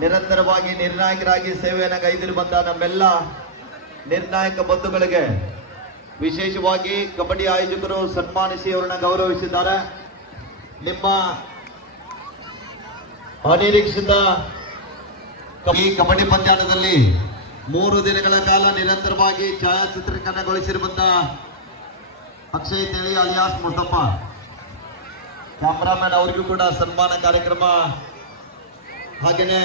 ನಿರಂತರವಾಗಿ ನಿರ್ಣಾಯಕರಾಗಿ ಸೇವೆಯನ್ನು ಕೈದಿರುವಂತ ನಮ್ಮೆಲ್ಲ ನಿರ್ಣಾಯಕ ಬಂಧುಗಳಿಗೆ ವಿಶೇಷವಾಗಿ ಕಬಡ್ಡಿ ಆಯೋಜಕರು ಸನ್ಮಾನಿಸಿ ಅವರನ್ನು ಗೌರವಿಸಿದ್ದಾರೆ. ನಿಮ್ಮ ಅನಿರೀಕ್ಷಿತ ಈ ಕಬಡ್ಡಿ ಪಂದ್ಯಾಟದಲ್ಲಿ 3 ದಿನಗಳ ಕಾಲ ನಿರಂತರವಾಗಿ ಛಾಯಾಚಿತ್ರೀಕರಣಗೊಳಿಸಿರುವಂತಹ ಅಕ್ಷಯ್ ತೇಳಿ ಅಲಿಯಾಸ್ ಮುಸ್ತಫ ಕ್ಯಾಮರಾಮನ್ ಅವರಿಗೂ ಕೂಡ ಸನ್ಮಾನ ಕಾರ್ಯಕ್ರಮ. ಹಾಗೇನೆ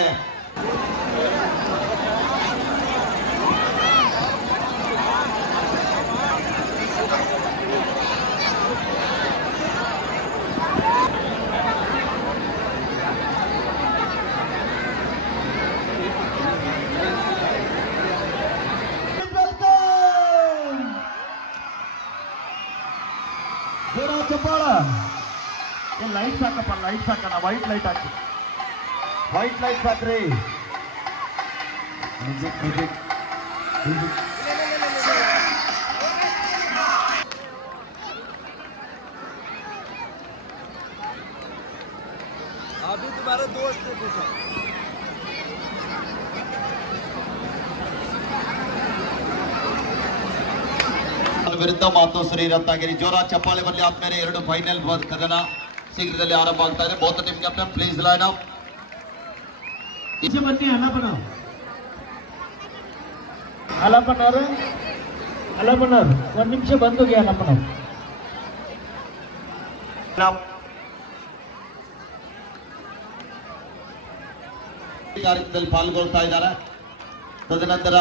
ಚಪ್ಪಾಳ ಲೈಟ್ ಸಾಕಪ್ಪ, ಲೈಟ್ ಸಾಕಣ, ವೈಟ್ ಲೈಟ್ ಹಾಕಿ, ವೈಟ್ ಲೈಟ್ ಸಾಕ್ರಿ. अभी तुम्हारा दोस्त है पूछा ವಿರುದ್ಧ ಮಾತೋಶ್ರೀ ರತ್ನಾಗಿರಿ. ಜೋರ ಚಪ್ಪಾಳೆ ಬರಲಿ ಆದ್ಮೇಲೆ 2 ಫೈನಲ್ ಕದನ ಶೀಘ್ರದಲ್ಲಿ ಆರಂಭ ಆಗ್ತಾ ಇದೆ. Both team captain please line up. ಬನ್ನಿ ಅಲಪನವ್ರು ಒಂದ್ ನಿಮಿಷ ಬಂದುಗೆ ಅಲಪನವ್ರು ಕಾರ್ಯಕ್ರಮದಲ್ಲಿ ಪಾಲ್ಗೊಳ್ತಾ ಇದ್ದಾರೆ. ತದನಂತರ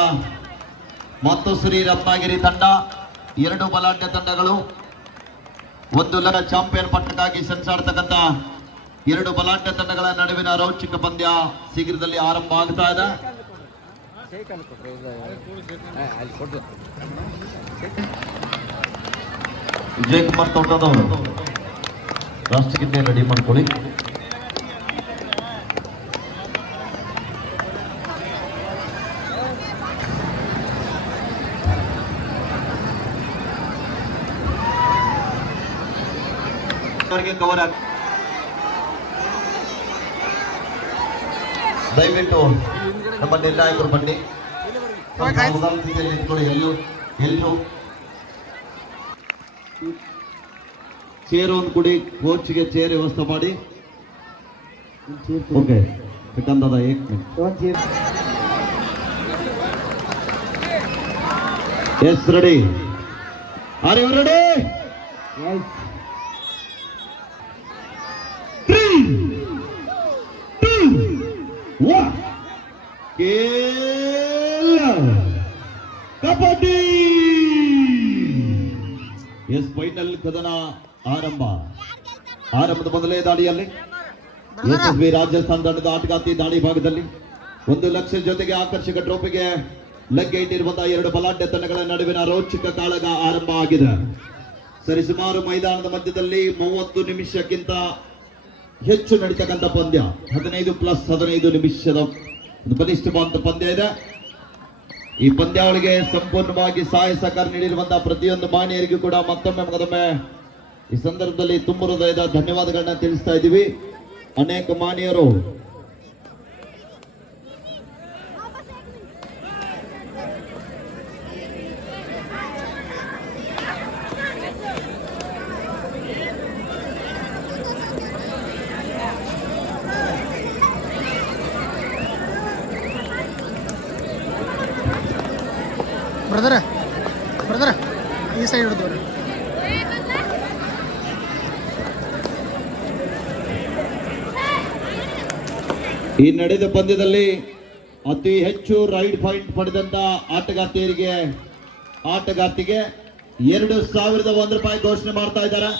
ಮಾತೋಶ್ರೀ ರತ್ನಾಗಿರಿ ತಂಡ, 2 ಬಲಾಢ್ಯ ತಂಡಗಳು, 1 ಲಕ್ಷ ಚಾಂಪಿಯನ್ ಪಟ್ಟಕ್ಕಾಗಿ ಸೆಣಸಾಡ್ತಕ್ಕಂಥ 2 ಬಲಾಢ್ಯ ತಂಡಗಳ ನಡುವಿನ ರೋಚಕ ಪಂದ್ಯ ಶೀಘ್ರದಲ್ಲಿ ಆರಂಭ ಆಗ್ತಾ ಇದೆ. ವಿಜಯ್ ಕುಮಾರ್ ತೋಟದವರು ರಾಷ್ಟ್ರಗೀತೆ ರೆಡಿ ಮಾಡ್ಕೊಳ್ಳಿ. ಕವರ್ ಆಗಿ ದಯವಿಟ್ಟು ನಮ್ಮ ನಿರ್ಣಾಯಕರು ಬನ್ನಿ. ಎಲ್ಲೂ ಚೇರ್ ಒಂದು ಕುಡಿ, ಕೋಚ್ಗೆ ಚೇರ್ ವ್ಯವಸ್ಥೆ ಮಾಡಿ. ಓಕೆ ಸಿಕಂದದ ಎಸ್ ready, are you ready? Kabaddi ಎಸ್ ಫೈನಲ್ ಕದನ ಆರಂಭದ ಮೊದಲೇ ದಾಳಿಯಲ್ಲಿ ಎಸ್ಎಸ್ಬಿ ರಾಜಸ್ಥಾನ ತಂಡದ ಆಟಗಾರ್ತಿ ದಾಳಿ ಭಾಗದಲ್ಲಿ 1 ಲಕ್ಷ ಜೊತೆಗೆ ಆಕರ್ಷಕ ಟ್ರೋಫಿಗೆ ಲಗ್ಗೆ ಇಟ್ಟಿರುವಂತಹ 2 ಬಲಾಢ್ಯ ತಂಡಗಳ ನಡುವಿನ ರೋಚಕ ಕಾಳಗ ಆರಂಭ ಆಗಿದೆ. ಸರಿಸುಮಾರು ಮೈದಾನದ ಮಧ್ಯದಲ್ಲಿ 30 ನಿಮಿಷಕ್ಕಿಂತ ಹೆಚ್ಚು ನಡೀತಕ್ಕಂಥ ಪಂದ್ಯ. 15+15 ನಿಮಿಷದ ಒಂದು ಬಲಿಷ್ಠವಾದ ಪಂದ್ಯ ಇದೆ. ಈ ಪಂದ್ಯಾವಳಿಗೆ ಸಂಪೂರ್ಣವಾಗಿ ಸಹಾಯ ಸಹಕಾರ ನೀಡಿರುವಂತಹ ಪ್ರತಿಯೊಂದು ಮಾನ್ಯರಿಗೂ ಕೂಡ ಮತ್ತೊಮ್ಮೆ ಈ ಸಂದರ್ಭದಲ್ಲಿ ತುಂಬ ಹೃದಯದ ಧನ್ಯವಾದಗಳನ್ನ ತಿಳಿಸ್ತಾ ಇದ್ದೀವಿ. ಅನೇಕ ಮಾನ್ಯರು ಬ್ರದರ್ ಈ ಸೈಡ್ ಹಿಡಿದವ್ರೆ. ಈ ನಡೆದ ಪಂದ್ಯದಲ್ಲಿ ಅತಿ ಹೆಚ್ಚು ರೈಡ್ ಪಾಯಿಂಟ್ ಪಡೆದಂತ ಆಟಗಾರ್ತಿಗೆ 2,001 ರೂಪಾಯಿ ಘೋಷಣೆ ಮಾಡ್ತಾ ಇದ್ದಾರೆ.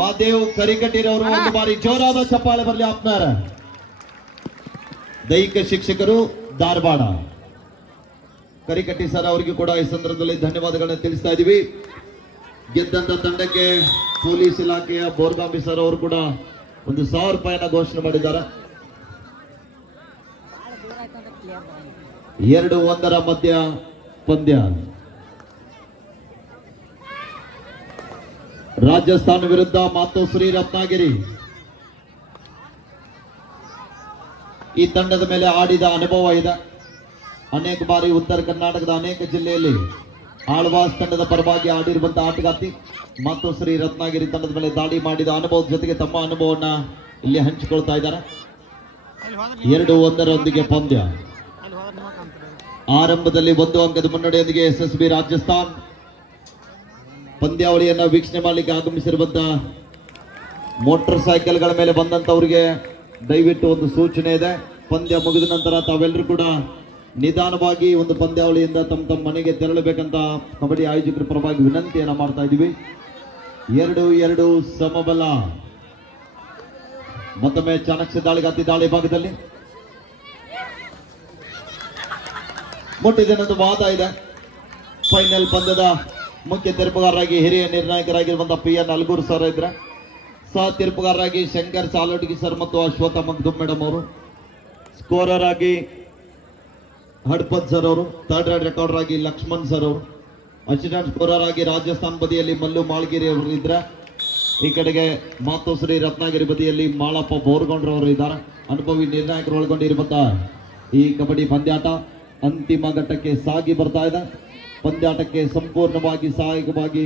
ಮಾದೇವ್ ಕರಿಕಟ್ಟಿರವರು ಒಂದು ಬಾರಿ ಜೋರಾದ ಚಪ್ಪಾಳೆ ಬರಲಿ ಆಪ್ನಾರ. ದೈಹಿಕ ಶಿಕ್ಷಕರು ಧಾರವಾಡ ಕರಿಕಟ್ಟಿ ಸರ್ ಅವರಿಗೂ ಕೂಡ ಈ ಸಂದರ್ಭದಲ್ಲಿ ಧನ್ಯವಾದಗಳನ್ನ ತಿಳಿಸ್ತಾ ಇದ್ದೀವಿ. ಗೆದ್ದಂತ ತಂಡಕ್ಕೆ ಪೊಲೀಸ್ ಇಲಾಖೆಯ ಬೋರ್ಗಾಂಬಿ ಸರ್ ಅವರು ಕೂಡ 1,000 ರೂಪಾಯಿನ ಘೋಷಣೆ ಮಾಡಿದ್ದಾರೆ. 2-1 ಮಧ್ಯ ಪಂದ್ಯ. ರಾಜಸ್ಥಾನ ವಿರುದ್ಧ ಮಾತೋಶ್ರೀ ರತ್ನಾಗಿರಿ. ಈ ತಂಡದ ಮೇಲೆ ಆಡಿದ ಅನುಭವ ಇದೆ. ಅನೇಕ ಬಾರಿ ಉತ್ತರ ಕರ್ನಾಟಕದ ಅನೇಕ ಜಿಲ್ಲೆಯಲ್ಲಿ ಆಳ್ವಾಸ್ ತಂಡದ ಪರವಾಗಿ ಆಡಿರುವಂತಹ ಆಟಗಾರ್ತಿ ಮತ್ತು ಶ್ರೀ ರತ್ನಗಿರಿ ತಂಡದ ಮೇಲೆ ದಾಳಿ ಮಾಡಿದ ಅನುಭವದ ಜೊತೆಗೆ ತಮ್ಮ ಅನುಭವವನ್ನ ಇಲ್ಲಿ ಹಂಚಿಕೊಳ್ತಾ ಇದ್ದಾರೆ. 2-1 ಪಂದ್ಯ. ಆರಂಭದಲ್ಲಿ 1 ಅಂಕದ ಮುನ್ನಡೆಯೊಂದಿಗೆ SSB ರಾಜಸ್ಥಾನ್ ಪಂದ್ಯಾವಳಿಯನ್ನ ವೀಕ್ಷಣೆ ಮಾಡಲಿಕ್ಕೆ ಆಗಮಿಸಿರುವಂತಹ ಮೋಟಾರ್ ಸೈಕಲ್ಗಳ ಮೇಲೆ ಬಂದಂತವರಿಗೆ ದಯವಿಟ್ಟು ಒಂದು ಸೂಚನೆ ಇದೆ. ಪಂದ್ಯ ಮುಗಿದ ನಂತರ ತಾವೆಲ್ಲರೂ ಕೂಡ ನಿಧಾನವಾಗಿ ಒಂದು ಪಂದ್ಯಾವಳಿಯಿಂದ ತಮ್ಮ ಮನೆಗೆ ತೆರಳಬೇಕಂತ ಕಬಡ್ಡಿ ಆಯೋಜಕರ ಪರವಾಗಿ ವಿನಂತಿಯನ್ನ ಮಾಡ್ತಾ ಇದ್ದೀವಿ. 2-2 ಸಮಬಲ. ಮತ್ತೊಮ್ಮೆ ಚಾಣಕ್ಯ ದಾಳಿಗಾತಿ ದಾಳಿ ಭಾಗದಲ್ಲಿ ಮುಟ್ಟಿದೆನ್ನೊಂದು ವಾದ ಇದೆ. ಫೈನಲ್ ಪಂದ್ಯದ ಮುಖ್ಯ ತೀರ್ಪುಗಾರರಾಗಿ ಹಿರಿಯ ನಿರ್ಣಾಯಕರಾಗಿರುವಂತಹ PN ಅಲ್ಗೂರ್ ಸರ್ ಇದ್ರೆ, ಸಹ ತೀರ್ಪುಗಾರರಾಗಿ ಶಂಕರ್ ಸಾಲೋಟಗಿ ಸರ್ ಮತ್ತು ಅಶ್ವಥ ಮಗ್ದುಮ್ ಮೇಡಮ್ ಅವರು, ಸ್ಕೋರರ್ ಆಗಿ ಹಡ್ಪತ್ ಸರ್ ಅವರು, ಥರ್ಡ್ ರೈಡ್ ರೆಕಾರ್ಡರ್ ಆಗಿ ಲಕ್ಷ್ಮಣ್ ಸರ್ ಅವರು, ಅಸಿಸ್ಟೆಂಟ್ ಸ್ಕೋರರ್ ಆಗಿ ರಾಜಸ್ಥಾನ್ ಬದಿಯಲ್ಲಿ ಮಲ್ಲು ಮಾಳ್ಗಿರಿ ಅವರು ಇದ್ರೆ, ಈ ಕಡೆಗೆ ಮಾತೋಶ್ರೀ ರತ್ನಗಿರಿ ಬದಿಯಲ್ಲಿ ಮಾಳಪ್ಪ ಬೋರ್ಗೊಂಡ್ರವರು ಇದ್ದಾರೆ. ಅನುಭವಿ ನಿರ್ಣಾಯಕರು ಒಳಗೊಂಡಿರುವಂತಹ ಈ ಕಬಡ್ಡಿ ಪಂದ್ಯಾಟ ಅಂತಿಮ ಘಟ್ಟಕ್ಕೆ ಸಾಗಿ ಬರ್ತಾ ಇದೆ. ಪಂದ್ಯಾಟಕ್ಕೆ ಸಂಪೂರ್ಣವಾಗಿ ಸಹಾಯಕವಾಗಿ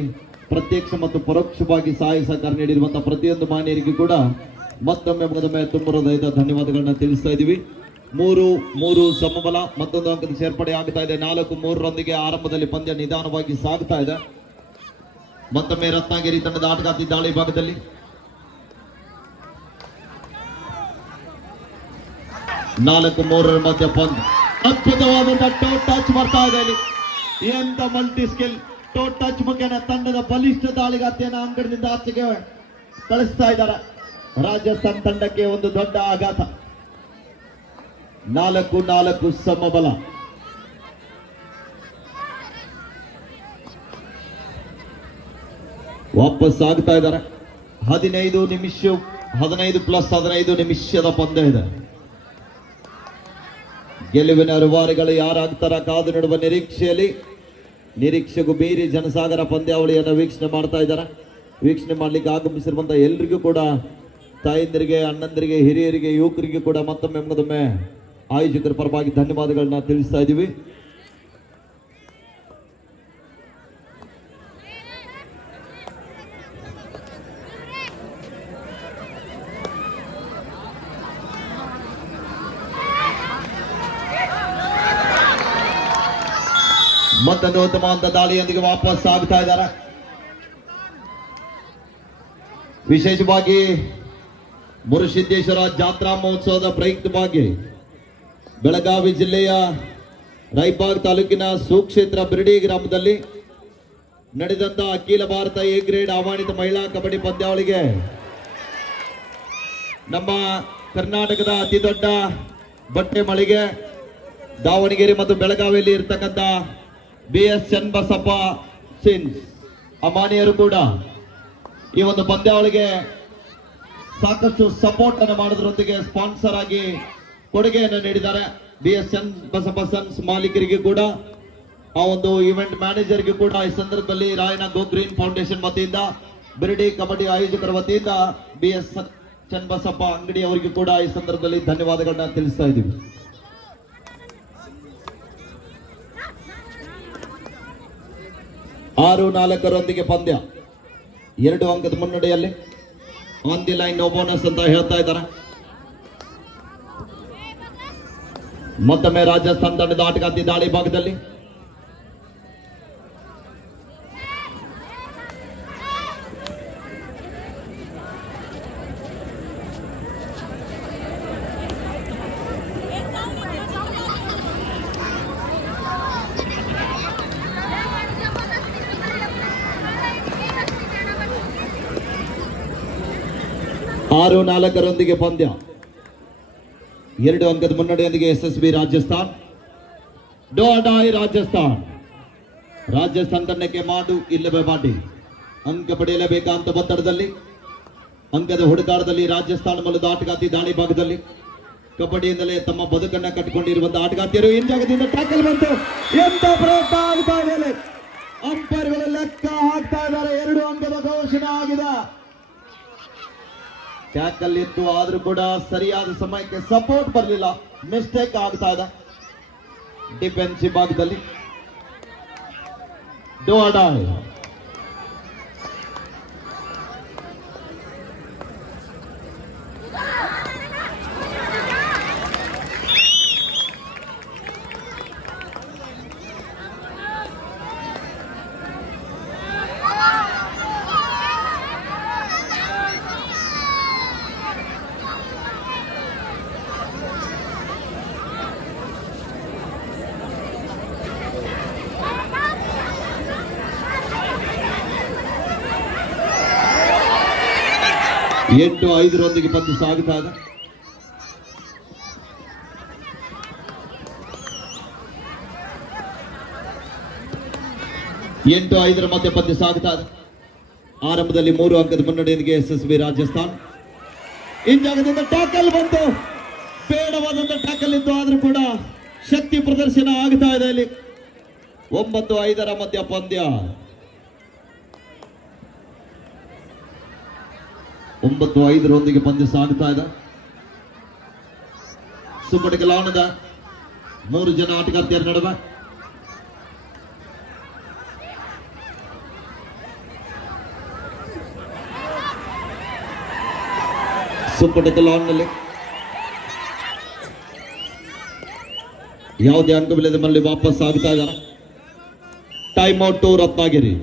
ಪ್ರತ್ಯಕ್ಷ ಮತ್ತು ಪರೋಕ್ಷವಾಗಿ ಸಹಾಯ ಸಹಕಾರ ನೀಡಿರುವಂತಹ ಪ್ರತಿಯೊಂದು ಮಾನ್ಯರಿಗೂ ಕೂಡ ಮತ್ತೊಮ್ಮೆ ತುಂಬ ಹೃದಯದ ಧನ್ಯವಾದಗಳನ್ನ ತಿಳಿಸ್ತಾ ಇದ್ದೀವಿ. 3-3 ಸಮಬಲ. ಮತ್ತೊಂದು ಅಂಕದ ಸೇರ್ಪಡೆ ಆಗ್ತಾ ಇದೆ. 4-3 ಆರಂಭದಲ್ಲಿ ಪಂದ್ಯ ನಿಧಾನವಾಗಿ ಸಾಗ್ತಾ ಇದೆ. ಮತ್ತೊಮ್ಮೆ ರತ್ನಗಿರಿ ತಂಡದ ಆಟಗಾರ್ತಿ ದಾಳಿ ಭಾಗದಲ್ಲಿ ನಾಲ್ಕು 3 ಮಧ್ಯ ಪಂದ್ಯ. ಅದ್ಭುತವಾದಂತಹ ಟೋ ಟಚ್ ಬರ್ತಾ ಇದೆ ಇಲ್ಲಿ. ಎಂತ ಮಲ್ಟಿ ಸ್ಕಿಲ್ ಟೋ ಟಚ್ ಮುಖೇನ ತಂಡದ ಬಲಿಷ್ಠ ದಾಳಿಗಾರ್ತಿಯನ್ನ ಅಂಗಡಿನಿಂದ ಆಚೆಗೆ ಕಳಿಸ್ತಾ ಇದ್ದಾರೆ. ರಾಜಸ್ಥಾನ್ ತಂಡಕ್ಕೆ ಒಂದು ದೊಡ್ಡ ಆಘಾತ. 4-4 ಸಮಬಲ. ವಾಪಸ್ ಆಗ್ತಾ ಇದ್ದಾರೆ. 15 ನಿಮಿಷ 15+15 ನಿಮಿಷದ ಪಂದ್ಯ ಇದೆ. ಗೆಲುವಿನ ರೂವಾರಿಗಳು ಯಾರಾಗ್ತಾರ ಕಾದು ನೋಡುವ ನಿರೀಕ್ಷೆಯಲ್ಲಿ, ನಿರೀಕ್ಷೆಗೂ ಮೀರಿ ಜನಸಾಗರ ಪಂದ್ಯಾವಳಿಯನ್ನು ವೀಕ್ಷಣೆ ಮಾಡ್ತಾ ಇದ್ದಾರೆ. ವೀಕ್ಷಣೆ ಮಾಡ್ಲಿಕ್ಕೆ ಆಗಮಿಸಿರುವಂತಹ ಎಲ್ರಿಗೂ ಕೂಡ, ತಾಯಂದಿರಿಗೆ, ಅಣ್ಣಂದರಿಗೆ, ಹಿರಿಯರಿಗೆ, ಯುವಕರಿಗೆ ಕೂಡ ಮತ್ತೊಮ್ಮೆ ಆಯೋಜಕರ ಪರವಾಗಿ ಧನ್ಯವಾದಗಳನ್ನ ತಿಳಿಸ್ತಾ ಇದ್ದೀವಿ. ಮತ್ತೊಂದು ಉತ್ತಮವಾದ ದಾಳಿಯೊಂದಿಗೆ ವಾಪಸ್ ಆಗ್ತಾ ಇದ್ದಾರೆ. ವಿಶೇಷವಾಗಿ ಮುರುಸಿದ್ದೇಶ್ವರ ಜಾತ್ರಾ ಮಹೋತ್ಸವದ ಪ್ರಯುಕ್ತವಾಗಿ ಬೆಳಗಾವಿ ಜಿಲ್ಲೆಯ ರಾಯಬಾಗ್ ತಾಲೂಕಿನ ಸುಕ್ಷೇತ್ರ ಬಿರಡಿ ಗ್ರಾಮದಲ್ಲಿ ನಡೆದಂತ ಅಖಿಲ ಭಾರತ ಎ ಗ್ರೇಡ್ ಆಹ್ವಾನಿತ ಮಹಿಳಾ ಕಬಡ್ಡಿ ಪಂದ್ಯಾವಳಿಗೆ ನಮ್ಮ ಕರ್ನಾಟಕದ ಅತಿ ದೊಡ್ಡ ಬಟ್ಟೆ ಮಳಿಗೆ ದಾವಣಗೆರೆ ಮತ್ತು ಬೆಳಗಾವಿಯಲ್ಲಿ ಇರ್ತಕ್ಕಂಥ BS ಚನ್ನಬಸಪ್ಪ ಸಿನ್ಸ್ ಅಮಾನಿಯರು ಕೂಡ ಈ ಒಂದು ಪಂದ್ಯಾವಳಿಗೆ ಸಾಕಷ್ಟು ಸಪೋರ್ಟ್ ಅನ್ನು ಮಾಡೋದ್ರೊಂದಿಗೆ ಸ್ಪಾನ್ಸರ್ ಆಗಿ ಕೊಡುಗೆಯನ್ನು ನೀಡಿದ್ದಾರೆ. BS ಚನ್ನಬಸಪ್ಪ ಸನ್ಸ್ ಮಾಲೀಕರಿಗೆ ಕೂಡ, ಆ ಒಂದು ಇವೆಂಟ್ ಮ್ಯಾನೇಜರ್ಗೆ ಕೂಡ ಈ ಸಂದರ್ಭದಲ್ಲಿ ರಾಯನ ಗೋ ಗ್ರೀನ್ ಫೌಂಡೇಶನ್ ವತಿಯಿಂದ, ಬಿರಡಿ ಕಬಡ್ಡಿ ಆಯೋಜಕರ ವತಿಯಿಂದ BS ಚನ್ನಬಸಪ್ಪ ಅಂಗಡಿ ಅವರಿಗೆ ಕೂಡ ಈ ಸಂದರ್ಭದಲ್ಲಿ ಧನ್ಯವಾದಗಳನ್ನ ತಿಳಿಸ್ತಾ ಇದ್ದೀವಿ. 6-4 ಪಂದ್ಯ. 2 ಅಂಕದ ಮುನ್ನಡೆಯಲ್ಲಿ. On the line no bonus ಅಂತ ಹೇಳ್ತಾ ಇದ್ದಾರೆ. ಮತ್ತೊಮ್ಮೆ ರಾಜಸ್ಥಾನ್ ತಂಡದ ಆಟಗಾರ್ತಿ ದಾಳಿ ಭಾಗದಲ್ಲಿ ಆರು 4 ಪಂದ್ಯ. 2 ಅಂಕದ ಮುನ್ನಡೆಯೊಂದಿಗೆ SSB ರಾಜಸ್ಥಾನ್. ಡೋಡಾಯ್ ರಾಜಸ್ಥಾನ್. ರಾಜಸ್ಥಾನ್ ತಂಡಕ್ಕೆ ಮಾಡು ಇಲ್ಲವೇ ಮಾಡಿ ಅಂಕ ಪಡೆಯಲೇಬೇಕಂತ ಒತ್ತಡದಲ್ಲಿ, ಅಂಕದ ಹುಡುಕಾಟದಲ್ಲಿ ರಾಜಸ್ಥಾನ ಮೂಲದ ಆಟಗಾರ್ತಿ ದಾಳಿ ಭಾಗದಲ್ಲಿ ಕಬಡ್ಡಿಯಿಂದಲೇ ತಮ್ಮ ಬದುಕನ್ನ ಕಟ್ಟಿಕೊಂಡಿರುವಂತಹ ಆಟಗಾರ್ತಿಯರು ಹಿಂಜಾಗದಿಂದ ಟ್ಯಾಕಲ್ ಬಂತು. ಎಂತ ಪ್ರಯತ್ನ ಆಗ್ತಾ ಇದೆ. ಅಂಪೈರ್ಗಳು ಲೆಕ್ಕ ಹಾಕ್ತಾ ಇದ್ದಾರೆ. 2 ಅಂಕದ ಘೋಷಣೆ ಆಗಿದೆ. ಟ್ಯಾಕಲ್ ಇತ್ತು ಆದ್ರೂ ಕೂಡ ಸರಿಯಾದ ಸಮಯಕ್ಕೆ ಸಪೋರ್ಟ್ ಬರಲಿಲ್ಲ, ಮಿಸ್ಟೇಕ್ ಆಗ್ತಾ ಇದೆ ಡಿಫೆನ್ಸಿವ್ ಭಾಗದಲ್ಲಿ. ಡೋ ಆರ್ ಡೈ. ಎಂಟು ಐದರೊಂದಿಗೆ ಪಂದ್ಯ ಸಾಗುತ್ತಾ ಇದೆ. ಎಂಟು ಐದರ ಮಧ್ಯೆ ಪಂದ್ಯ ಸಾಗುತ್ತಾ ಇದೆ. ಆರಂಭದಲ್ಲಿ 3 ಅಂಕದ ಮುನ್ನಡೆಯೊಂದಿಗೆ ಎಸ್ಎಸ್ಬಿ ರಾಜಸ್ಥಾನ್. ಇಂಜಾಗದಿಂದ ಟ್ಯಾಕಲ್ ಬಂತು, ಬೇಡವಾದಂತ ಟ್ಯಾಕಲ್ ಇತ್ತು ಆದ್ರೂ ಕೂಡ ಶಕ್ತಿ ಪ್ರದರ್ಶನ ಆಗ್ತಾ ಇದೆ ಇಲ್ಲಿ. 9-5 ಮಧ್ಯ ಪಂದ್ಯ. 9-5 ಪಂದ್ಯ ಸಾಗುತ್ತಾ ಇದೆ. ಸೂಪರ್ ಗೆಲುವಾಣದ 3 ಜನ ಆಟಗಾರ್ತಿಯರ ನಡುವೆ ಸೂಪರ್ ಗೆಲುವಾಣದಲ್ಲಿ ಯಾವುದೇ ಅಂಕವಿಲ್ಲದೆ ಮರಳಿ ವಾಪಸ್ ಆಗ್ತಾ ಇದ್ದಾರೆ. Time out Ratnagiri.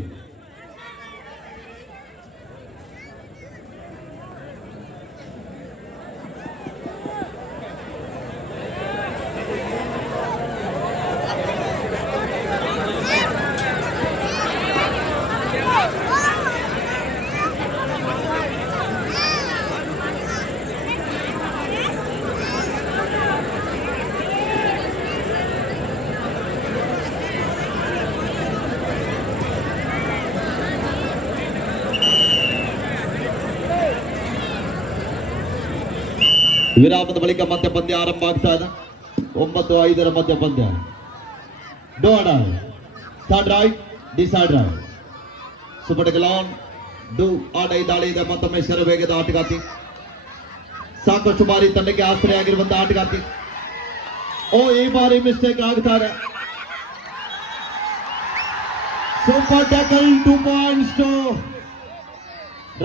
ವಿರಾಮದ ಬಳಿಕ ಮತ್ತೆ ಪಂದ್ಯ ಆರಂಭ ಆಗ್ತಾ ಇದೆ. 9-5 ಮಧ್ಯ ಪಂದ್ಯ. Do or die. Third raid, decide raid. Super ಗೆಲುವಾನ್ ಡೂ ಆರ್ ಡೈ ದಾಳಿ ಇದೆ. ಮತ್ತೊಮ್ಮೆ ಶರವೇಗದ ಆಟಗಾರ್ತಿ, ಸಾಕಷ್ಟು ಬಾರಿ ತಂಡಕ್ಕೆ ಆಶ್ರಯ ಆಗಿರುವಂತಹ ಆಟಗಾರ್ತಿ. ಈ ಬಾರಿ ಮಿಸ್ಟೇಕ್ ಆಗ್ತಾರೆ. Super tackle, 2 points to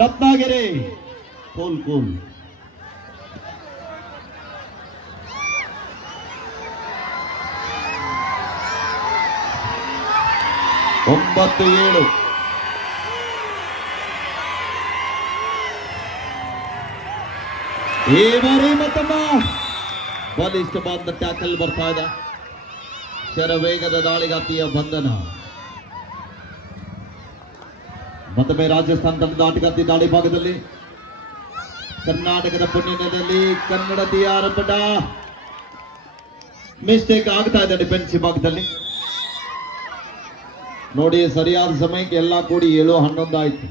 Ratnagiri. Cool cool. 9-7. ಈ ಬಾರಿ ಮತ್ತೊಮ್ಮ ಬಲಿಷ್ಠವಾದ ಟ್ಯಾಕಲ್ ಬರ್ತಾ ಇದೆ. ಶರವೇಗದ ದಾಳಿಗಾತಿಯ ಬಂಧನ. ಮತ್ತೊಮ್ಮೆ ರಾಜಸ್ಥಾನ ತಂಡದ ಆಟಗಾರ್ತಿ ದಾಳಿ ಭಾಗದಲ್ಲಿ ಕರ್ನಾಟಕದ ಪುಣ್ಯದಲ್ಲಿ ಕನ್ನಡತಿಯ ಆರಂಭ ಮಿಸ್ಟೇಕ್ ಆಗ್ತಾ ಇದೆ ಡಿಫೆನ್ಸಿವ್ ಭಾಗದಲ್ಲಿ. ನೋಡಿ, ಸರಿಯಾದ ಸಮಯಕ್ಕೆ ಎಲ್ಲ ಕೂಡಿ 7-11 ಆಯ್ತು.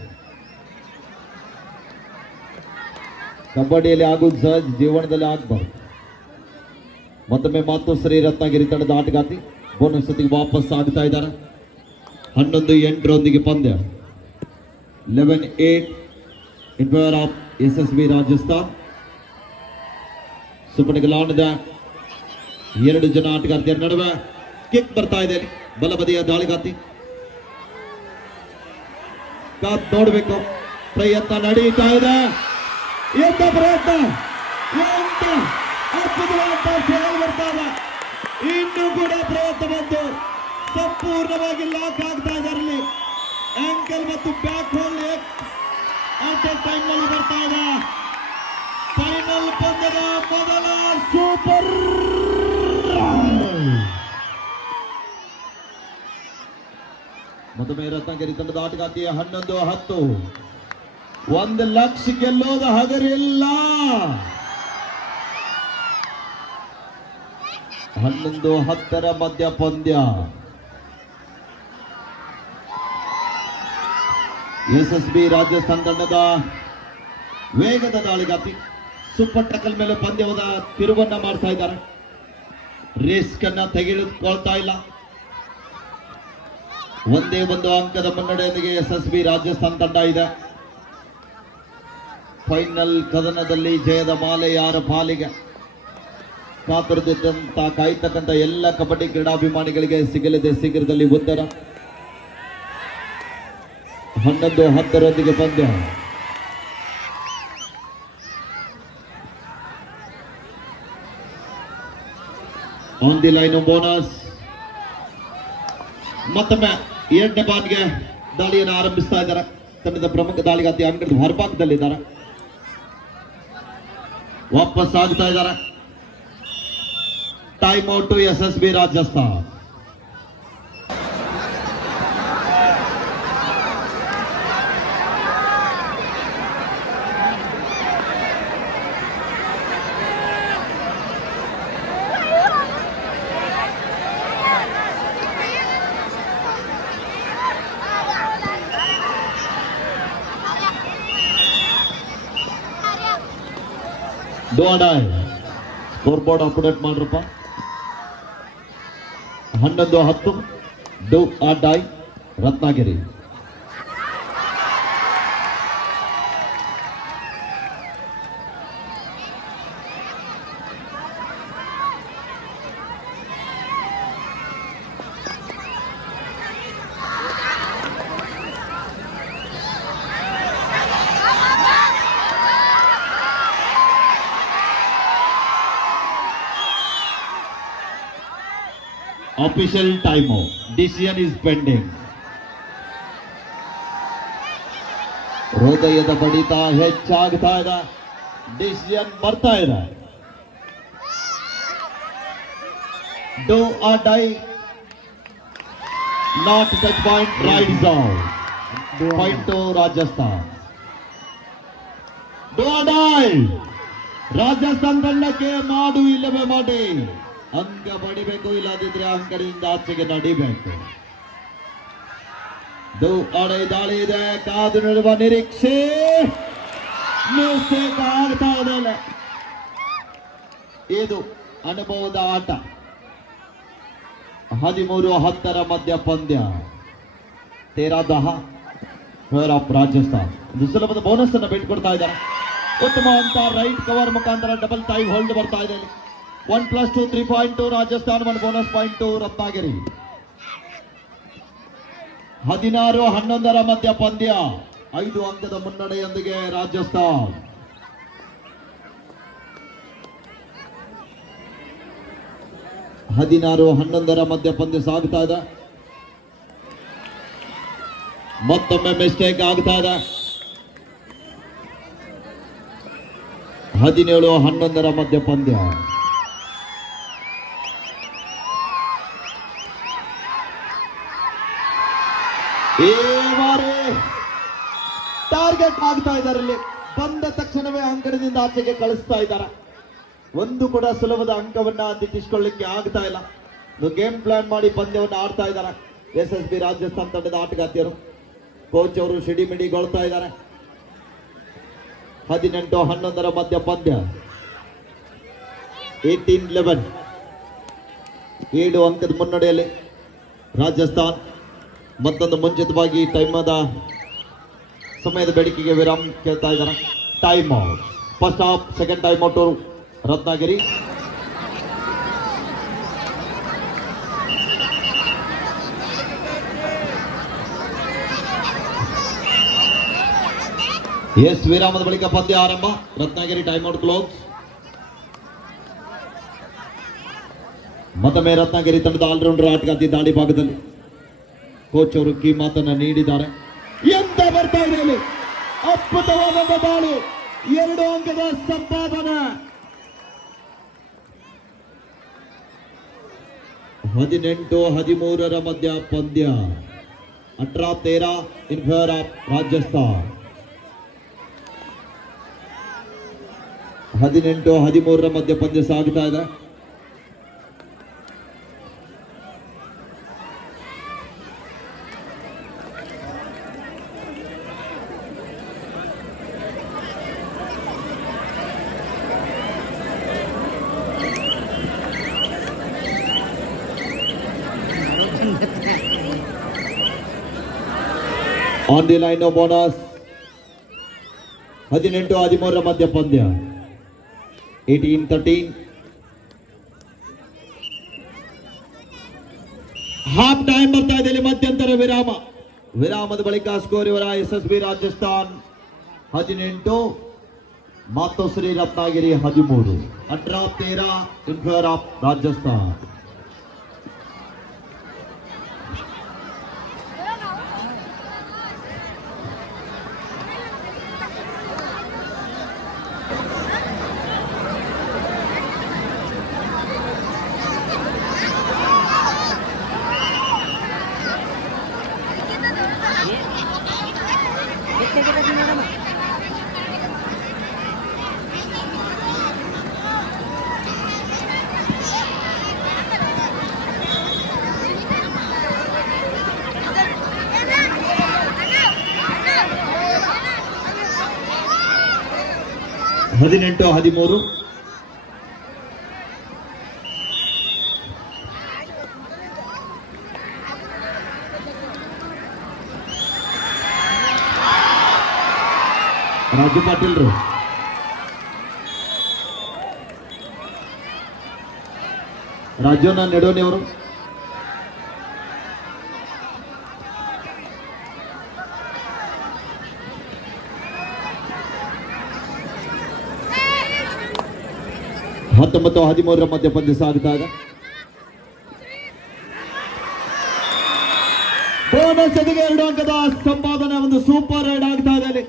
ಕಬಡ್ಡಿಯಲ್ಲಿ ಆಗುವುದು ಸಹಜ, ಜೀವನದಲ್ಲಿ ಆಗಬಾರ್ದು. ಮತ್ತೊಮ್ಮೆ ಮಾತೋಶ್ರೀ ರತ್ನಗಿರಿ ತಂಡದ ಆಟಗಾರ್ತಿ ಬೋನಸ್ ಜೊತೆಗೆ ವಾಪಸ್ ಆಗ್ತಾ ಇದ್ದಾರೆ. 11-8 ಪಂದ್ಯ. 11-8 in favour of SSB Rajasthan. Super ಗೆಲುವಾಣದ 2 ಜನ ಆಟಗಾರ್ತಿಯರ ನಡುವೆ ಕಿಕ್ ಬರ್ತಾ ಇದೆ. ಬಲಬದಿಯ ದಾಳಿಗಾತಿ ಕಾತ್ ನೋಡಬೇಕು. ಪ್ರಯತ್ನ ನಡೀತಾ ಇದೆ. ಎಂತ ಪ್ರಯತ್ನ, ಎಂತ ಅದ್ಭುತವಾದ ಫೇಲ್ ಬರ್ತಾ ಇದೆ. ಇನ್ನೂ ಕೂಡ ಪ್ರಯತ್ನ ಬಂತು, ಸಂಪೂರ್ಣವಾಗಿ ಲಾಕ್ ಆಗ್ತಾ ಇದ್ದಾರೆ. ಆಂಕಲ್ ಮತ್ತು back hold at a time ನಲ್ಲಿ ಬರ್ತಾ ಇದೆ. ಫೈನಲ್ ಪಂದ್ಯದ ಮೊದಲ ಸೂಪರ್. ಮತ್ತೊಮ್ಮೆ ರತ್ನಗಿರಿ ತಂಡದ ಆಟಗಾರ್ತಿಯ 11-10. 1 ಲಕ್ಷ ಗೆಲ್ಲೋದ ಹಗರಿಲ್ಲ. 11-10 ಮಧ್ಯ ಪಂದ್ಯ. ಎಸ್ಎಸ್ಬಿ ರಾಜಸ್ಥಾನ ತಂಡದ ವೇಗದ ದಾಳಿಗಾತಿ ಸೂಪರ್ ಟಕಲ್ ಮೇಲೆ ಪಂದ್ಯದ ತಿರುವನ್ನ ಮಾಡ್ತಾ ಇದ್ದಾರೆ. ರಿಸ್ಕ್ ಅನ್ನ ತೆಗೆದುಕೊಳ್ತಾ ಇಲ್ಲ. ಒಂದೇ 1 ಅಂಕದ ಮುನ್ನಡೆಯೊಂದಿಗೆ ಎಸ್ಎಸ್ಬಿ ರಾಜಸ್ಥಾನ ತಂಡ ಇದೆ. ಫೈನಲ್ ಕದನದಲ್ಲಿ ಜಯದ ಮಾಲೆ ಯಾರ ಪಾಲಿಗೆ ಕಾತುರದಿದ್ದಂತ ಕಾಯ್ತಕ್ಕಂಥ ಎಲ್ಲ ಕಬಡ್ಡಿ ಕ್ರೀಡಾಭಿಮಾನಿಗಳಿಗೆ ಸಿಗಲಿದೆ ಶೀಘ್ರದಲ್ಲಿ ಉತ್ತರ. 11-10 ಪಂದ್ಯ. On the line bonus. ಮತ್ತೊಮ್ಮೆ 2ನೇ ಬಾಲ್ಗೆ ದಾಳಿಯನ್ನು ಆರಂಭಿಸ್ತಾ ಇದ್ದಾರೆ. ತಂಡದ ಪ್ರಮುಖ ದಾಳಿಗಾತಿ ಅಂಗಡಿ ಹೊರಭಾಗದಲ್ಲಿದ್ದಾರೆ. ವಾಪಸ್ ಆಗ್ತಾ ಇದ್ದಾರೆ. Time out SSB Rajasthan. Score board update ಮಾಡ್ರಪ್ಪ. 11-10 do or die Ratnagiri. Official timeout. Decision is pending. ಹೃದಯದ ಬಡಿತ ಹೆಚ್ಚಾಗ್ತಾ ಇದೆ. ಡಿಸಿಷನ್ ಬರ್ತಾ ಇದೆ. Do or dye. Not touch point. Right zone. Point to Rajasthan. Do or dye. Rajasthan ತಂಡಕ್ಕೆ ಮಾಡು ಇಲ್ಲವೇ ಮಾಡಿ. ಅಂಕ ಪಡಿಬೇಕು, ಇಲ್ಲದಿದ್ರೆ ಅಂಕಡಿಯಿಂದ ಆಚೆಗೆ ನಡಿಬೇಕು. ದಾಳಿ ಇದೆ. ಕಾದು ನೋಡುವ ನಿರೀಕ್ಷೆ. ಮಿಸ್ಟೇಕ್ ಆಗ್ತಾ ಇದೆ. ಇದು ಅನುಭವದ ಆಟ. 13-10 ಮಧ್ಯ ಪಂದ್ಯ. 13-10 ಆಫ್ ರಾಜಸ್ಥಾನ್. ಒಂದು ಸುಲಭದ ಬೋನಸ್ ಅನ್ನು ಬಿಟ್ಕೊಡ್ತಾ ಇದ್ದಾರೆ. ಉತ್ತಮ ಅಂತ ರೈಟ್ ಕವರ್ ಮುಖಾಂತರ ಡಬಲ್ ಟೈಮ್ ಹೋಲ್ಡ್ ಬರ್ತಾ ಇದೆ. 1+2 3.2 ರಾಜಸ್ಥಾನ್. 1 bonus point Ratnagiri. 16-11 ಮಧ್ಯ ಪಂದ್ಯ. 5 ಅಂಕದ ಮುನ್ನಡೆಯೊಂದಿಗೆ ರಾಜಸ್ಥಾನ್. ಹದಿನಾರು 11 ಮಧ್ಯ ಪಂದ್ಯ ಸಾಗ್ತಾ ಇದೆ. ಮತ್ತೊಮ್ಮೆ ಮಿಸ್ಟೇಕ್ ಆಗ್ತಾ ಇದೆ. 17-11 ಮಧ್ಯ ಪಂದ್ಯ. ಈ ಬಾರಿ ಟಾರ್ಗೆಟ್ ಆಗ್ತಾ ಇದ್ದಾರೆ. ಇಲ್ಲಿ ಬಂದ ತಕ್ಷಣವೇ ಅಂಕಣದಿಂದ ಆಚೆಗೆ ಕಳಿಸ್ತಾ ಇದ್ದಾರೆ. ಒಂದು ಕೂಡ ಸುಲಭದ ಅಂಕವನ್ನ ದಿಟ್ಟಿಸಿಕೊಳ್ಳಿಕ್ಕೆ ಆಗ್ತಾ ಇಲ್ಲ. ಗೇಮ್ ಪ್ಲಾನ್ ಮಾಡಿ ಪಂದ್ಯವನ್ನು ಆಡ್ತಾ ಇದ್ದಾರೆ SSB ರಾಜಸ್ಥಾನ್ ತಂಡದ ಆಟಗಾರ್ತಿಯರು. ಕೋಚ್ ಅವರು ಸಿಡಿಮಿಡಿಗೊಳ್ತಾ ಇದ್ದಾರೆ. 18-11 ಮಧ್ಯ ಪಂದ್ಯ. 18-11 7 ಅಂಕದ ಮುನ್ನಡೆಯಲ್ಲಿ ರಾಜಸ್ಥಾನ್. ಮತ್ತೊಂದು ಮುಂಚಿತವಾಗಿ ಟೈಮದ ಸಮಯದ ಬೇಡಿಕೆಗೆ ವಿರಾಮ ಕೇಳ್ತಾ ಇದ್ದಾರೆ. Time out. First half. Second time out Ratnagiri. ವಿರಾಮದ ಬಳಿಕ ಪಂದ್ಯ ಆರಂಭ. Ratnagiri time out close. ಮತ್ತೊಮ್ಮೆ ರತ್ನಗಿರಿ ತಂಡದ ಆಲ್ರೌಂಡರ್ ಆಟಗಾರ್ತಿ ದಾಳಿ ಭಾಗದಲ್ಲಿ ಕೋಚ್ ಅವರು ಕೀ ಮಾತನ್ನ ನೀಡಿದ್ದಾರೆ. ಎಂತ ಬರ್ತಾ ಇದೆ ಇಲ್ಲಿ. ಅದ್ಭುತವಾದ ದಾಳಿ. 2 ಅಂಕದ ಸಂಪಾದನೆ. 18-13 ಮಧ್ಯ ಪಂದ್ಯ. 18-13 ಇನ್ ಫೇವರ್ ಆಫ್ ರಾಜಸ್ಥಾನ್. 18-13 ಮಧ್ಯ ಪಂದ್ಯ ಸಾಗುತ್ತಾ ಇದೆ. On the line, no bonus. 18-13 ಮಧ್ಯ ಪಂದ್ಯ. 18-13. ಹಾಫ್ ಟೈಮ್ ಬರ್ತಾ ಇದೆ. ಇಲ್ಲಿ ಮಧ್ಯಂತರ ವಿರಾಮದ ಬಳಿಕ ಸ್ಕೋರ್ ಇವರ SSB ರಾಜಸ್ಥಾನ್ 18 ಮತ್ತು ಶ್ರೀ ರತ್ನಾಗಿರಿ 13. 18-13 ಇನ್ ಫೇವರ್ ಆಫ್ ರಾಜಸ್ಥಾನ್. ಹದಿನೆಂಟು 13. ರಾಜು ಪಾಟೀಲ್ರು ರಾಜುನ ನೆಡೋನಿ ಅವರು ಹತ್ತೊಂಬತ್ತು 13 ಮಧ್ಯ ಪಂದ್ಯ ಸಾಗುತ್ತಾ ಇದೆ. ಬೋನಸ್ ಜೊತೆಗೆ 2 ಅಂಕದ ಸಂಪಾದನೆ. ಒಂದು ಸೂಪರ್ ರೈಡ್ ಆಗ್ತಾ ಇದೆ ಅಲ್ಲಿ.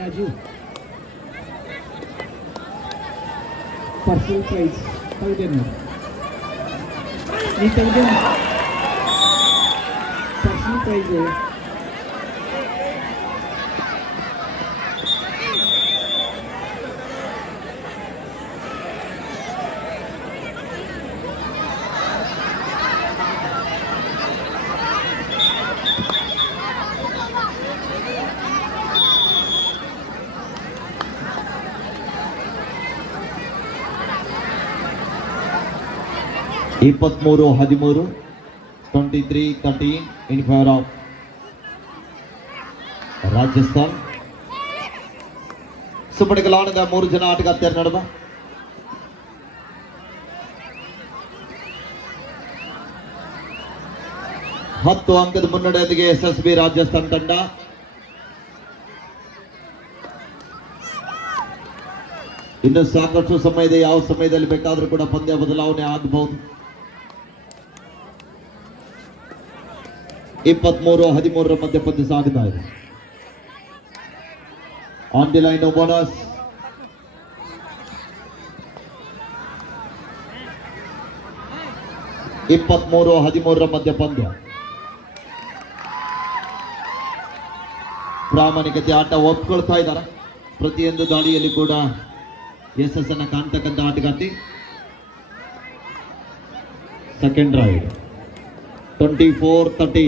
ರಾಜು ಪರ್ಸನಲ್ ಪ್ರೈಸ್ ತೆಗೆದೇನು ನೀ ತೆಗೆದೇನು personal prize 23-13 23-13 in favor of Rajasthan. ಸುಪಡಿಗಲಾಣದ 3 ಜನ ಆಟಗಾರ್ತಿಯರು ನಡೆದ ಹತ್ತು ಅಂಕದ ಮುನ್ನಡೆಯೊಂದಿಗೆ SSB ರಾಜಸ್ಥಾನ್ ತಂಡ ಇನ್ನು ಸಾಕಷ್ಟು ಸಮಯ ಇದೆ. ಯಾವ ಸಮಯದಲ್ಲಿ ಬೇಕಾದರೂ ಕೂಡ ಪಂದ್ಯ ಬದಲಾವಣೆ ಆಗಬಹುದು. 23-13 ಮಧ್ಯ ಪಂದ್ಯ ಸಾಗುತ್ತಾ ಇದೆ. On the line bonus. ಇಪ್ಪತ್ಮೂರು 13 ಮಧ್ಯ ಪಂದ್ಯ. ಪ್ರಾಮಾಣಿಕತೆ ಆಟ ಒಪ್ಕೊಳ್ತಾ ಇದ್ದಾರೆ. ಪ್ರತಿಯೊಂದು ದಾಳಿಯಲ್ಲಿ ಕೂಡ ಯಶಸ್ಸನ್ನು ಕಾಣ್ತಕ್ಕಂಥ ಆಟಗಾರ್ತಿ. Second raid 24-30.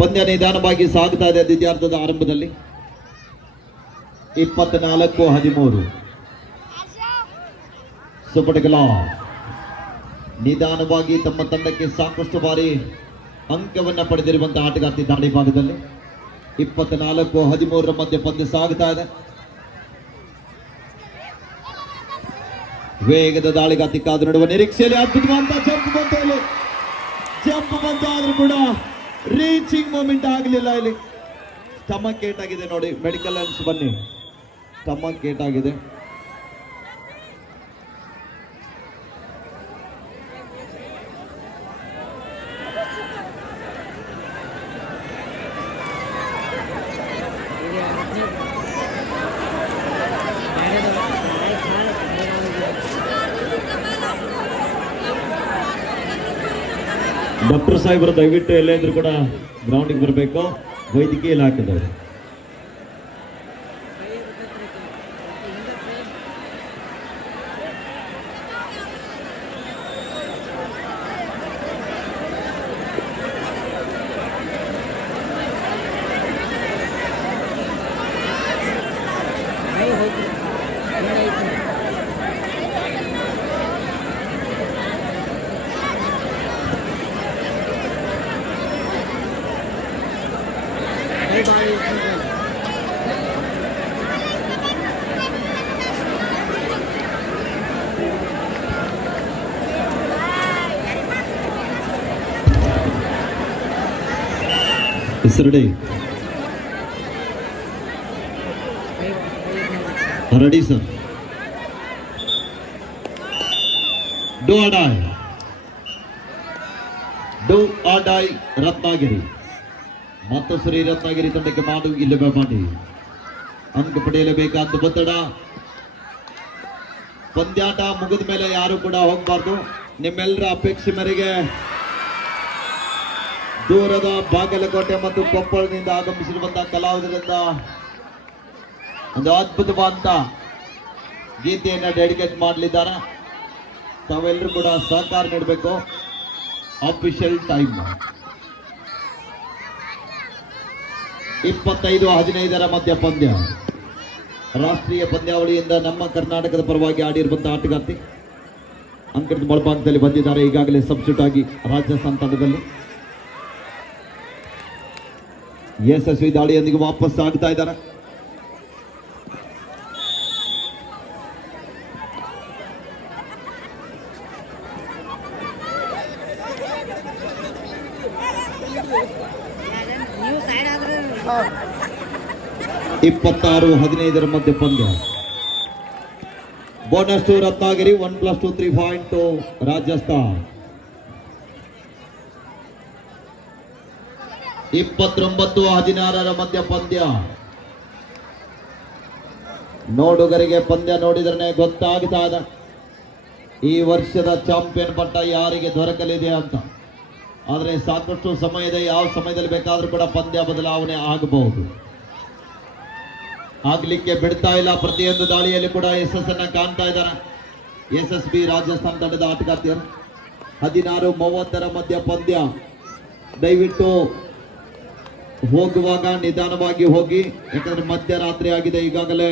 ಪಂದ್ಯ ನಿಧಾನವಾಗಿ ಸಾಗುತ್ತಾ ಇದೆ. ದ್ವಿತೀಯಾರ್ಧದ ಆರಂಭದಲ್ಲಿ 24-13 ಸುಪಟಗಲ ನಿಧಾನವಾಗಿ ತಮ್ಮ ತಂಡಕ್ಕೆ ಸಾಕಷ್ಟು ಬಾರಿ ಅಂಕವನ್ನು ಪಡೆದಿರುವಂತಹ ಆಟಗಾರ್ತಿ ದಾಳಿ ಭಾಗದಲ್ಲಿ 24-13 ಮಧ್ಯ ಪಂದ್ಯ ಸಾಗುತ್ತಾ ಇದೆ. ವೇಗದ ದಾಳಿಗಾತಿ ಕಾದು ನೋಡುವ ನಿರೀಕ್ಷೆಯಲ್ಲಿ ಅದ್ಭುತವಾದ ಜಂಪ್ ಬಂತು ಆದ್ರೂ ಕೂಡ ರೀಚಿಂಗ್ ಮೂಮೆಂಟ್ ಆಗಲಿಲ್ಲ. ಇಲ್ಲಿ ಸ್ಟಮಕ್ ಏಟ್ ಆಗಿದೆ ನೋಡಿ. ಮೆಡಿಕಲ್ ಅನ್ಸ್ ಬನ್ನಿ. ಸ್ಟಮಕ್ ಏಟ್ ಆಗಿದೆ. ಡಾಕ್ಟರ್ ಸಾಹೇಬರು ದಯವಿಟ್ಟು ಎಲ್ಲೇ ಇದ್ರು ಕೂಡ ಗ್ರೌಂಡಿಗೆ ಬರಬೇಕು. ವೈದ್ಯಕೀಯ ಇಲಾಖೆದವರು ready. Ready, sir. Do or die. Do or die, Ratnagiri. ಮತ್ತು ಶ್ರೀ ರತ್ನಾಗಿರಿ ತಂಡಕ್ಕೆ ಮಾಡು ಇಲ್ಲವೇ ಮಾಡಿ ಅಂಕ ಪಡೆಯಲೇಬೇಕಾದ ಒತ್ತಡ. ಪಂದ್ಯಾಟ ಮುಗಿದ ಮೇಲೆ ಯಾರು ಕೂಡ ಹೋಗಬಾರ್ದು. ನಿಮ್ಮೆಲ್ಲರ ಅಪೇಕ್ಷೆ ಮೇರೆಗೆ ದೂರದ ಬಾಗಲಕೋಟೆ ಮತ್ತು ಕೊಪ್ಪಳದಿಂದ ಆಗಮಿಸಿರುವಂತಹ ಕಲಾವಿದರಿಂದ ಒಂದು ಅದ್ಭುತವಾದಂತ ಗೀತೆಯನ್ನು ಡೆಡಿಕೇಟ್ ಮಾಡಲಿದ್ದಾರೆ. ತಾವೆಲ್ಲರೂ ಕೂಡ ಸಹಕಾರ ನೀಡಬೇಕು. ಆಫಿಷಿಯಲ್ ಟೈಮ್ 25-15 ಮಧ್ಯ ಪಂದ್ಯ. ರಾಷ್ಟ್ರೀಯ ಪಂದ್ಯಾವಳಿಯಿಂದ ನಮ್ಮ ಕರ್ನಾಟಕದ ಪರವಾಗಿ ಆಡಿರುವಂತಹ ಆಟಗಾರ್ತಿ ಅಂಕಣದ ಒಳಭಾಗದಲ್ಲಿ ಬಂದಿದ್ದಾರೆ. ಈಗಾಗಲೇ ಸಬ್ಸ್ಟಿಟ್ಯೂಟ್ ಆಗಿ ರಾಜಸ್ಥಾನ ತಂಡದಲ್ಲಿ ಯಶಸ್ವಿ ದಾಳಿಯೊಂದಿಗೆ ವಾಪಸ್ ಆಗ್ತಾ ಇದ್ದಾರೆ. ನೀವು ಸೈಡ್ ಆದ್ರೆ 26-15 ಮಧ್ಯ ಪಂದ್ಯ. Bonus to Ratnagiri 1+2 3.2 Rajasthan. 29-16 ಮಧ್ಯ ಪಂದ್ಯ. ನೋಡುಗರಿಗೆ ಪಂದ್ಯ ನೋಡಿದ್ರೆ ಗೊತ್ತಾಗ್ತಾ ಇದೆ ಈ ವರ್ಷದ ಚಾಂಪಿಯನ್ ಪಟ್ಟ ಯಾರಿಗೆ ದೊರಕಲಿದೆ ಅಂತ. ಆದರೆ ಸಾಕಷ್ಟು ಸಮಯ ಇದೆ. ಯಾವ ಸಮಯದಲ್ಲಿ ಬೇಕಾದ್ರೂ ಕೂಡ ಪಂದ್ಯ ಬದಲಾವಣೆ ಆಗಬಹುದು. ಆಗ್ಲಿಕ್ಕೆ ಬಿಡ್ತಾ ಇಲ್ಲ. ಪ್ರತಿಯೊಂದು ದಾಳಿಯಲ್ಲಿ ಕೂಡ ಯಶಸ್ಸನ್ನ ಕಾಣ್ತಾ ಇದ್ದಾರೆ SSB ರಾಜಸ್ಥಾನ ತಂಡದ ಆಟಗಾರ್ತಿಯರು. 16-30 ಮಧ್ಯ ಪಂದ್ಯ. ದಯವಿಟ್ಟು ಹೋಗುವಾಗ ನಿಧಾನವಾಗಿ ಹೋಗಿ, ಯಾಕಂದ್ರೆ ಮಧ್ಯರಾತ್ರಿ ಆಗಿದೆ. ಈಗಾಗಲೇ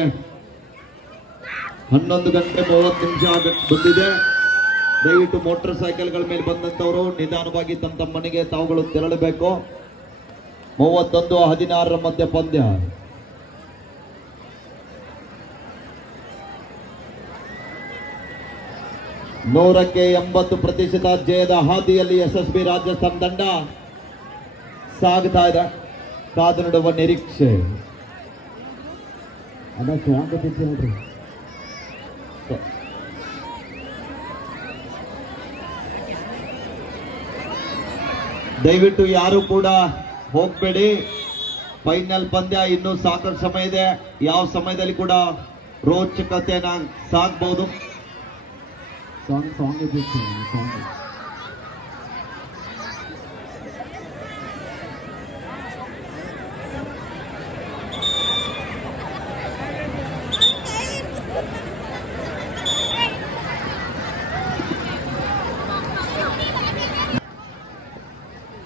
11:30 ಬಂದಿದೆ. ದಯವಿಟ್ಟು ಮೋಟಾರ್ ಸೈಕಲ್ಗಳ ಮೇಲೆ ಬಂದಂತವರು ನಿಧಾನವಾಗಿ ತಮ್ಮ ಮನೆಗೆ ತಾವುಗಳು ತೆರಳಬೇಕು. 31-16 ಮಧ್ಯ ಪಂದ್ಯ. ನೂರಕ್ಕೆ 80% ಜಯದ ಹಾದಿಯಲ್ಲಿ SSB ರಾಜಸ್ಥಾನ ತಂಡ ಸಾಗ್ತಾ ಇದೆ. ಕಾದು ನೋಡುವ ನಿರೀಕ್ಷೆ. ನೋಡ್ರಿ ದಯವಿಟ್ಟು ಯಾರು ಕೂಡ ಹೋಗ್ಬೇಡಿ. ಫೈನಲ್ ಪಂದ್ಯ ಇನ್ನೂ ಸಾಕಷ್ಟು ಸಮಯ ಇದೆ. ಯಾವ ಸಮಯದಲ್ಲಿ ಕೂಡ ರೋಚಕತೆಯನ್ನ ಸಾಗಬಹುದು. ಸಾಂಗ್ ಇದ್ದಿತ್ತು ಸಾಂಗ್.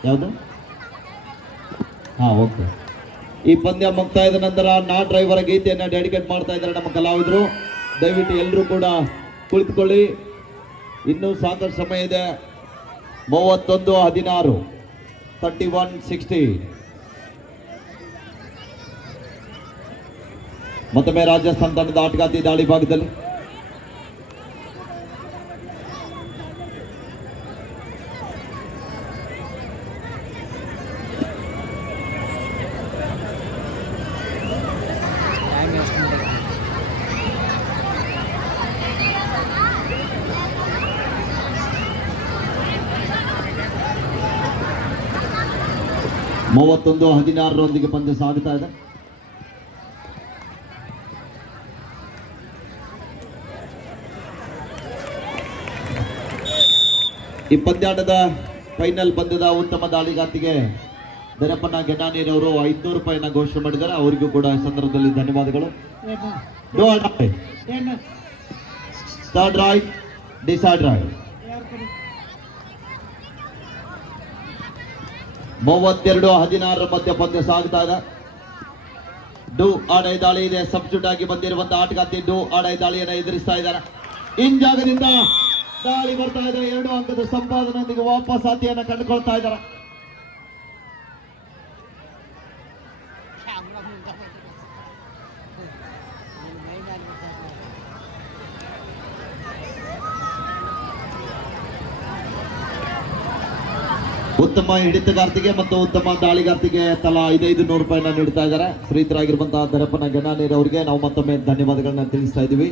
ಯಾವುದು? ಓಕೆ. ಈ ಪಂದ್ಯ ಮುಕ್ತಾಯದ ನಂತರ ನಾ ಡ್ರೈವರ್ ಗೀತೆಯನ್ನು ಡೆಡಿಕೇಟ್ ಮಾಡ್ತಾ ಇದ್ದಾರೆ ನಮ್ಮ ಕಲಾವಿದರು. ದಯವಿಟ್ಟು ಎಲ್ಲರೂ ಕೂಡ ಕುಳಿತುಕೊಳ್ಳಿ. ಇನ್ನೂ ಸಾಕಷ್ಟು ಸಮಯ ಇದೆ. 31-16 31-60. ಮತ್ತೊಮ್ಮೆ ರಾಜಸ್ಥಾನ ತಂಡದ ಆಟಗಾರ್ತಿ ದಾಳಿ ಭಾಗದಲ್ಲಿ. ಮೂವತ್ತೊಂದು 16 ಪಂದ್ಯ ಸಾಗುತ್ತಾ ಇದೆ. ಈ ಪಂದ್ಯಾಟದ ಫೈನಲ್ ಪಂದ್ಯದ ಉತ್ತಮ ದಾಳಿಗಾತಿಗೆ ದರಪ್ಪನ ಗೆಣ್ಣಾನಿರವರು 500 ರೂಪಾಯಿನ ಘೋಷಣೆ ಮಾಡಿದ್ದಾರೆ. ಅವರಿಗೂ ಕೂಡ ಈ ಸಂದರ್ಭದಲ್ಲಿ ಧನ್ಯವಾದಗಳು. Third raid, decide right. 32-16 ಮಧ್ಯ ಪಂದ್ಯ ಸಾಗ್ತಾ ಇದೆ. ಡು ಆಡೈ ದಾಳಿ ಇದೆ. ಸಬ್ಸ್ಟಿಟ್ಯೂಟ್ ಆಗಿ ಬಂದಿರುವಂತಹ ಆಟಗಾರ್ತಿ ಡು ಆಡೈ ದಾಳಿಯನ್ನು ಎದುರಿಸ್ತಾ ಇದ್ದಾರೆ. ಜಾಗದಿಂದ ದಾಳಿ ಬರ್ತಾ ಇದೆ. 2 ಅಂಕದ ಸಂಪಾದನೆಯೊಂದಿಗೆ ವಾಪಸ್ ಸಾಧ್ಯವನ್ನು ಕಂಡುಕೊಳ್ತಾ ಇದ್ದಾರೆ. ಉತ್ತಮ ಹಿಡಿತಗಾರ್ತಿಗೆ ಮತ್ತು ಉತ್ತಮ ದಾಳಿಗಾರ್ತಿಗೆ ತಲಾ 500 ರೂಪಾಯಿನ ನೀಡ್ತಾ ಇದ್ದಾರೆ. ಶ್ರೀತರಾಗಿರುವಂತಹ ದರಪ್ಪನ ಗಣಾನೇರ್ ಅವರಿಗೆ ನಾವು ಮತ್ತೊಮ್ಮೆ ಧನ್ಯವಾದಗಳನ್ನ ತಿಳಿಸ್ತಾ ಇದ್ದೀವಿ.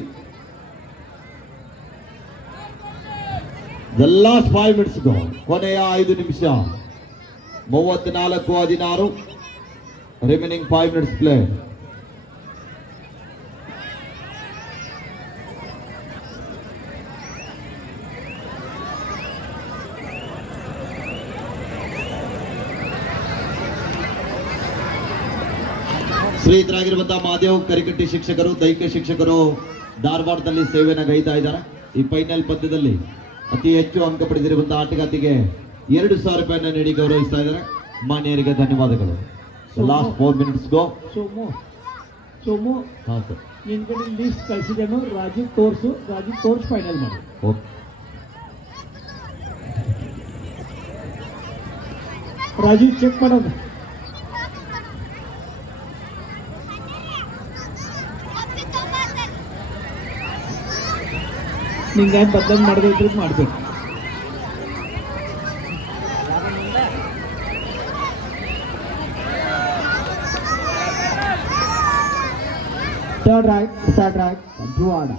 The last 5 minutes go. ಕೊನೆಯ 5 ನಿಮಿಷ 34-16 remaining 5 minutes play. ಶ್ರೀತರಾಗಿರುವಂತಹ Mahadev Karikatti ಶಿಕ್ಷಕರು, ದೈಹಿಕ ಶಿಕ್ಷಕರು ಧಾರವಾಡದಲ್ಲಿ ಸೇವೆಯನ್ನು ಗೈತಾ ಇದ್ದಾರೆ. ಈ ಫೈನಲ್ ಪಂದ್ಯದಲ್ಲಿ ಅತಿ ಹೆಚ್ಚು ಅಂಕ ಪಡೆದಿರುವಂತಹ ಆಟಗಾತಿಗೆ 2,000 ರೂಪಾಯಿನ ನೀಡಿ ಗೌರವಿಸ್ತಾ ಇದ್ದಾರೆ. ಮಾನ್ಯರಿಗೆ ಧನ್ಯವಾದಗಳು. ಲಾಸ್ಟ್ 4 minutes ಗೋ. ಸೋಮು ಹಾಂ ಸರ್, ನಿನ್ ಕಡೆ ಲಿಸ್ಟ್ ಕಳಿಸಿದ್ದೇನು, ರಾಜು ತೋರ್ಸು ಫೈನಲ್ ಮಾಡಿ. ಓಕೆ. ರಾಜು ಚೆಕ್ ಮಾಡೋದು. ನಿಂಗೆ ಬದಲಾವಣೆ ಮಾಡಬೇಕು ಮಾಡಬೇಕು. Third right, Druada.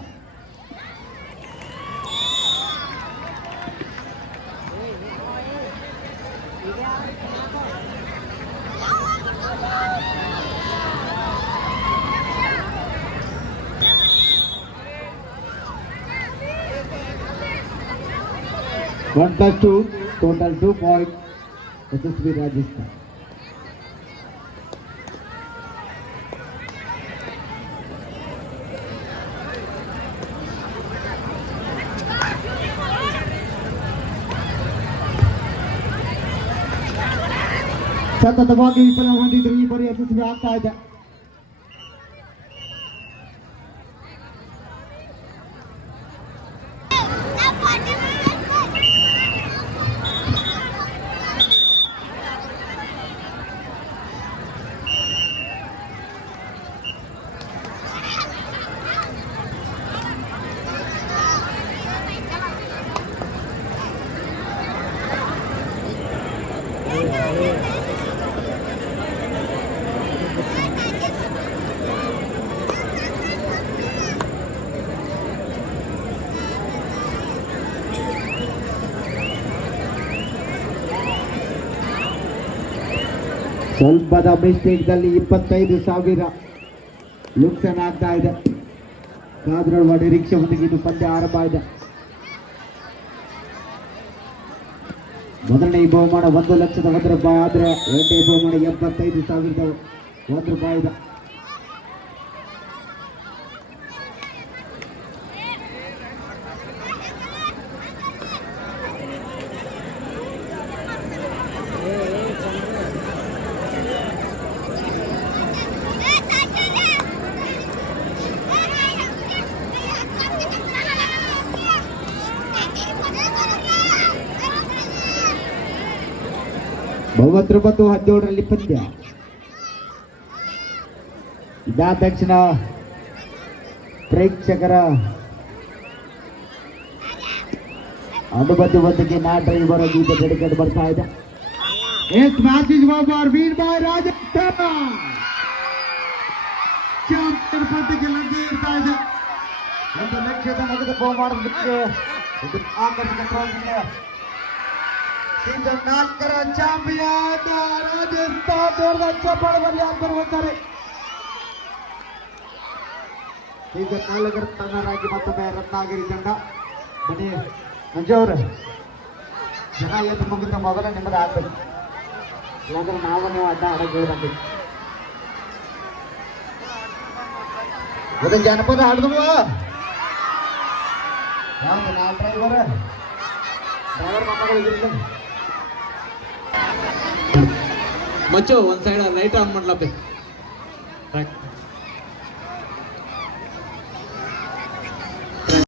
One plus two, total 2 points. SSB Rajasthan. ಸತತವಾಗಿ ವಿಫಲ ಹೊಂದಿದ್ರು ಈ ಬಾರಿ ಯಶಸ್ವಿ ಆಗ್ತಾ ಇದೆ. ಸ್ವಲ್ಪದ ಮಿಸ್ಟೇಕ್ದಲ್ಲಿ 25,000 ಲುಕ್ಸನ್ ಆಗ್ತಾ ಇದೆ. ಕಾದ್ರೊಳ ನಿರೀಕ್ಷೆ ಹೊಂದಿಗೆ ಇದು ಪಂದ್ಯ ಆರಂಭ ಇದೆ. ಮೊದಲನೇ ಬಹುಮಾನ 1,01,000 ರೂಪಾಯಿ ಆದರೆ ಎರಡನೇ ಬಹುಮಾನ 75,001 ರೂಪಾಯಿ ಇದೆ. ಮೂವತ್ತೊಂಬತ್ತು 17ರಲ್ಲಿ ಪಂದ್ಯ. ಇದಾದ ತಕ್ಷಣ ಪ್ರೇಕ್ಷಕರ ಅನುಮತಿ ನಾಟ ಇವರ ಗೀತೆ ಡೆಡಿಕೇಟ್ ಬರ್ತಾ ಇದೆ. Yes match is over. ವೀರ್ ಬೈ ರಾಜಸ್ಥಾನ ಚಾಂಪಿಯನ್ ಪದಕ್ಕೆ ಲಗ್ಗೆ ಇರ್ತಾ ಇದೆ. 1 ಲಕ್ಷದ ನಗದು ಬಹುಮಾನಕ್ಕೆ ಇದು ಆಕರ್ಷಕ ಟ್ರೋಫಿಗೆ ಸೀಸನ್ 4ರ ಚಾಂಪಿಯನ್ ರಾಜಸ್ಥಾನ ಚಪ್ಪಾಳದಲ್ಲಿ ಬರುತ್ತಾರೆ. ಸೀಸನ್ 4ರ ತಂಡರಾಗಿ ಮತ್ತೊಮ್ಮೆ ರತ್ನಾಗಿರಿ ತಂಡ. ಬನ್ನಿ ಮಂಜು ಅವರು, ಜನ ಎದ್ದು ಮುಗಿದ ಮೊದಲ ನಿಮ್ಮದು ಆಗ್ಬೇಕು, ಇಲ್ಲಾಂದ್ರೆ ನಾವು ನೀವು ಅಡ್ಡ ಆಡೋದು ಬಂದಿ. ಅದು ಜನಪದ ಹಾಡಿದ್ವ ಯಾವುದು ನಾವು ಡ್ರೈವರ್ ಮಕ್ಕಳು ಇದ್ರಿಲ್ಲ. ಮಚ್ಚು ಒಂದು ಸೈಡ್ ರೈಟ್ ಆನ್ ಮಾಡ್ಲಪ್ಪ.